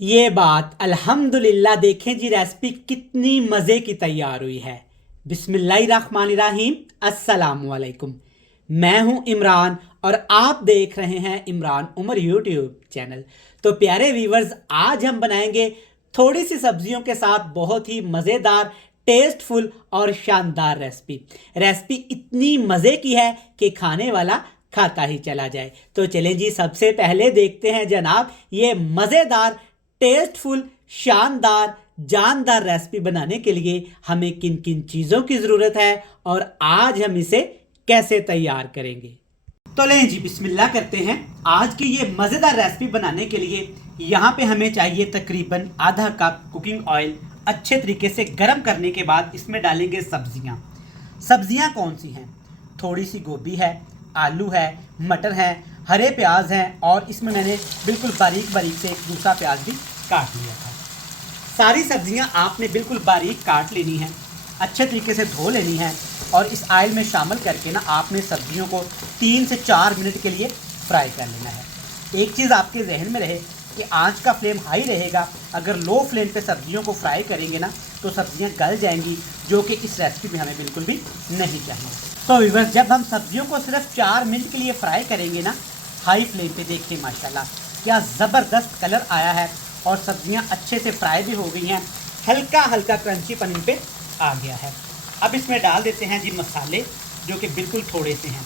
ये बात अल्हम्दुलिल्लाह। देखें जी रेसिपी कितनी मज़े की तैयार हुई है। बिस्मिल्लाहिर्रहमानिर्रहीम। अस्सलामुअलैकुम। मैं हूं इमरान और आप देख रहे हैं इमरान उमर यूट्यूब चैनल। तो प्यारे व्यूवर्स, आज हम बनाएंगे थोड़ी सी सब्जियों के साथ बहुत ही मज़ेदार, टेस्टफुल और शानदार रेसिपी इतनी मज़े की है कि खाने वाला खाता ही चला जाए। तो चलें जी, सबसे पहले देखते हैं जनाब ये मज़ेदार, टेस्टफुल, शानदार, जानदार रेसिपी बनाने के लिए हमें किन किन चीज़ों की ज़रूरत है और आज हम इसे कैसे तैयार करेंगे। तो लें जी, बिस्मिल्लाह करते हैं। आज की ये मज़ेदार रेसिपी बनाने के लिए यहाँ पे हमें चाहिए तकरीबन आधा कप कुकिंग ऑयल। अच्छे तरीके से गर्म करने के बाद इसमें डालेंगे सब्जियाँ। सब्जियाँ कौन सी हैं? थोड़ी सी गोभी है, आलू है, मटर है, हरे प्याज हैं और इसमें मैंने बिल्कुल बारीक बारीक से एक दूसरा प्याज भी काट लिया था। सारी सब्जियां आपने बिल्कुल बारीक काट लेनी है, अच्छे तरीके से धो लेनी है और इस ऑयल में शामिल करके ना आपने सब्जियों को 3 से 4 मिनट के लिए फ्राई कर लेना है। एक चीज़ आपके जहन में रहे कि आंच का फ्लेम हाई रहेगा। अगर लो फ्लेम पे सब्जियों को फ्राई करेंगे ना तो सब्जियां गल जाएंगी, जो कि इस रेसिपी में हमें बिल्कुल भी नहीं चाहिए। तो व्यूअर्स, जब हम सब्जियों को सिर्फ 4 मिनट के लिए फ्राई करेंगे ना हाई फ्लेम पे, देखिए माशाल्लाह क्या ज़बरदस्त कलर आया है और सब्जियां अच्छे से फ्राई भी हो गई हैं। हल्का हल्का क्रंचीपन इन पे आ गया है। अब इसमें डाल देते हैं जी मसाले, जो कि बिल्कुल थोड़े से हैं।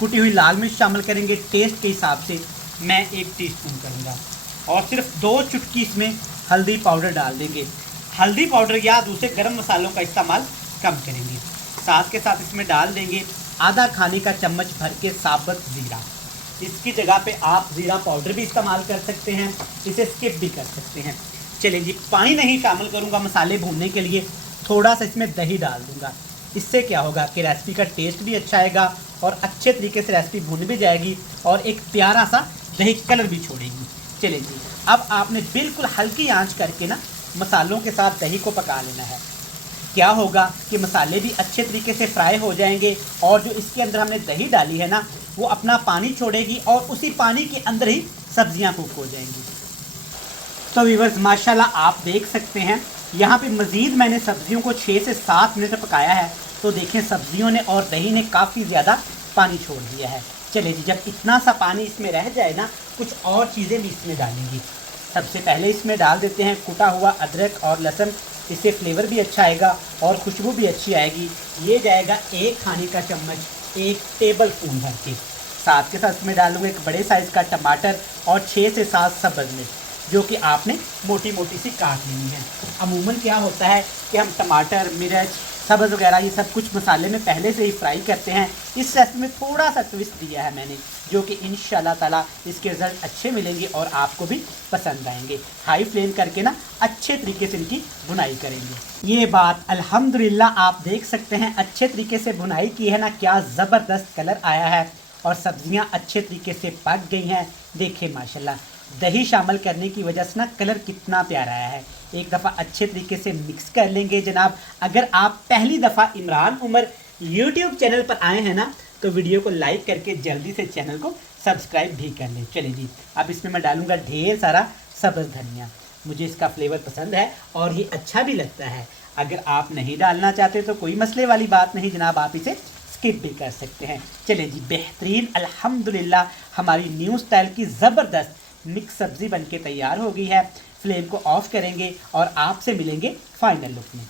कुटी हुई लाल मिर्च शामिल करेंगे, टेस्ट के हिसाब से मैं 1 टीस्पून करूँगा और सिर्फ 2 चुटकी इसमें हल्दी पाउडर डाल देंगे। हल्दी पाउडर या दूसरे गर्म मसालों का इस्तेमाल कम करेंगे। साथ के साथ इसमें डाल देंगे आधा खाने का चम्मच भर के साबुत ज़ीरा। इसकी जगह पे आप ज़ीरा पाउडर भी इस्तेमाल कर सकते हैं, इसे स्किप भी कर सकते हैं। चलिए जी, पानी नहीं शामिल करूँगा मसाले भूनने के लिए, थोड़ा सा इसमें दही डाल दूँगा। इससे क्या होगा कि रेसिपी का टेस्ट भी अच्छा आएगा और अच्छे तरीके से रेसिपी भून भी जाएगी और एक प्यारा सा दही कलर भी छोड़ेगी। चलिए जी, अब आपने बिल्कुल हल्की आंच करके ना मसालों के साथ दही को पका लेना है। क्या होगा कि मसाले भी अच्छे तरीके से फ्राई हो जाएंगे और जो इसके अंदर हमने दही डाली है ना वो अपना पानी छोड़ेगी और उसी पानी के अंदर ही सब्जियां कुक हो जाएंगी। तो व्यूअर्स, माशाल्लाह आप देख सकते हैं यहाँ पे मज़ीद मैंने सब्जियों को 6 से 7 मिनट पकाया है। तो देखें सब्जियों ने और दही ने काफ़ी ज़्यादा पानी छोड़ दिया है। चलिए जी, जब इतना सा पानी इसमें रह जाए ना कुछ और चीज़ें भी इसमें डालेंगी। सबसे पहले इसमें डाल देते हैं कुटा हुआ अदरक और लहसुन। इससे फ्लेवर भी अच्छा आएगा और खुशबू भी अच्छी आएगी। ये जाएगा 1 खाने का चम्मच, 1 टेबल स्पून भर के। साथ के साथ इसमें डालूंगा एक बड़े साइज़ का टमाटर और 6 से 7 सब्ज़ मिर्च, जो कि आपने मोटी मोटी सी काट लेनी है। अमूमन क्या होता है कि हम टमाटर, मिर्च, सब्ज़ वगैरह ये सब कुछ मसाले में पहले से ही फ्राई करते हैं। इस रेसिपी में थोड़ा सा ट्विस्ट दिया है मैंने, जो कि इंशाल्लाह ताला इसके रिज़ल्ट अच्छे मिलेंगे और आपको भी पसंद आएंगे। हाई फ्लेम करके ना अच्छे तरीके से इनकी भुनाई करेंगे। ये बात अल्हम्दुलिल्लाह आप देख सकते हैं अच्छे तरीके से भुनाई की है ना, क्या ज़बरदस्त कलर आया है और सब्जियां अच्छे तरीके से पक गई हैं। देखिए माशाल्लाह, दही शामिल करने की वजह से ना कलर कितना प्यारा आया है। एक दफ़ा अच्छे तरीके से मिक्स कर लेंगे जनाब। अगर आप पहली दफ़ा इमरान उमर यूट्यूब चैनल पर आए हैं ना तो वीडियो को लाइक करके जल्दी से चैनल को सब्सक्राइब भी कर लें। चलिए जी, अब इसमें मैं डालूंगा ढेर सारा सब्ज़ धनिया। मुझे इसका फ्लेवर पसंद है और ये अच्छा भी लगता है। अगर आप नहीं डालना चाहते तो कोई मसले वाली बात नहीं जनाब, आप इसे स्किप भी कर सकते हैं। चलिए जी, बेहतरीन अल्हम्दुलिल्लाह हमारी न्यू स्टाइल की ज़बरदस्त मिक्स सब्ज़ी बनके तैयार हो गई है। फ्लेम को ऑफ करेंगे और आपसे मिलेंगे फाइनल लुक में।